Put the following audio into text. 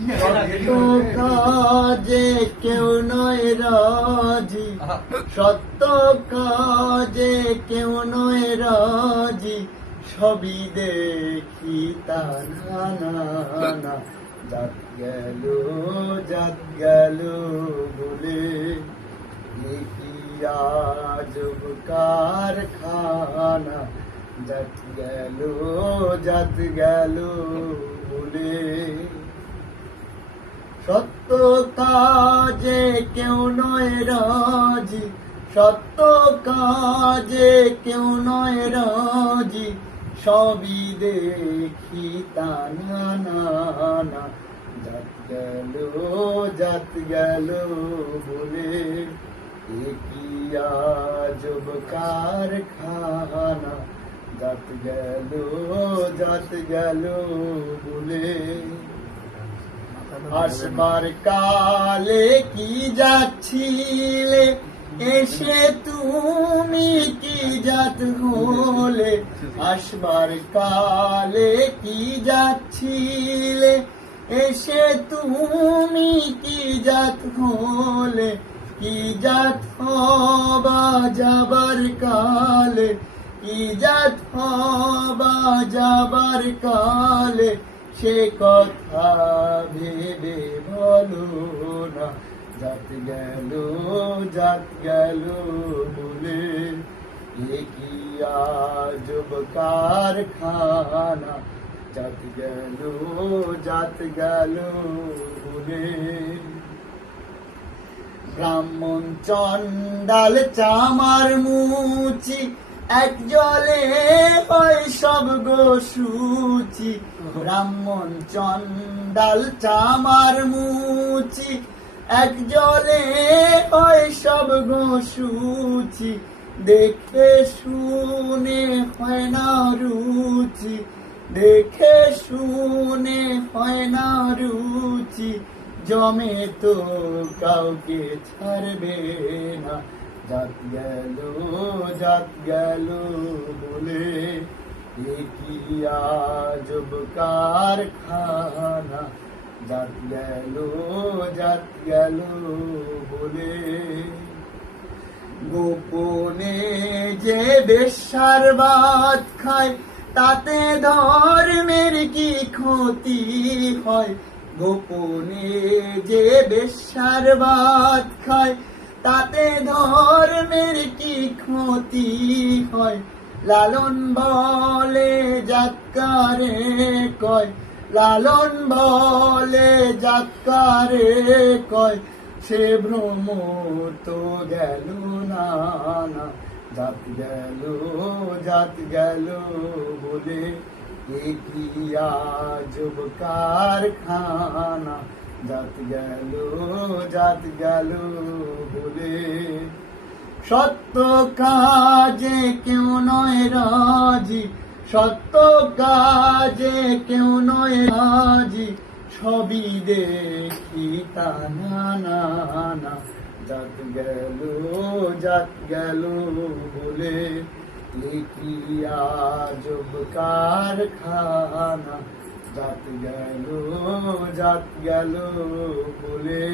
সত্য কাজে কেউ নয় রাজি, সত্য কাজে কেউ নয় রাজি, সবই দেখি তা না না। জাত গেল বলে কি আজব কারখানা, জাত গেল বলে। সত্য কাজে কেউ নয় রাজি, সত্য কাজে কেউ নয় রাজি, সবই দেখি তা না না। জাত গেল বলে কি আজব কারখানা, জাত গেল বলে। আসবার কালে কি যাচ্ছিলে, এসে তুমি কি জাত হলে। আসবার কালে কি যাচ্ছিলে, এসে তুমি কি জাত হলে। কি জাত হবা যাবার কালে, কি জাত হবা যাবার কালে, সে কথা ভেবে বলো না। জাত গেল বলে কি আজব কারখানা, জাত গেল বলে। ব্রাহ্মণ চন্ডাল চামার মুচি, এক জলে হয় সব গো শুচি। ব্রাহ্মণ চন্ডাল চামার মুচি, এক জলে হয় সব গো শুচি। দেখে শুনে হয় না রুচি, দেখে শুনে হয় না রুচি, জমে তো কাউকে ছাড়বে না। জাত গেল বলে কি আজব কারখানা, জাত গেল বলে। গোপনে যে বেশ্যার ভাত খায়, তাতে ধর্মের কি ক্ষতি হয়। গোপনে যে বেশ্যার ভাত খায়, তাতে ধর্মের কি ক্ষতি হয়। লালন বলে জাতকারে কয়, লালন বলে জাতকারে কয়, সে ভ্রম তো গেল না না। জাত গেল বলে কি আজব কারখানা, জাত গেল বলে। সত্য কাজে কেউ নয় রাজি, সত্য কাজে কেউ নয় রাজি, সবই দেখি তা না না। জাত গেল বলে কি আজব কারখানা, জাত গেল বলে।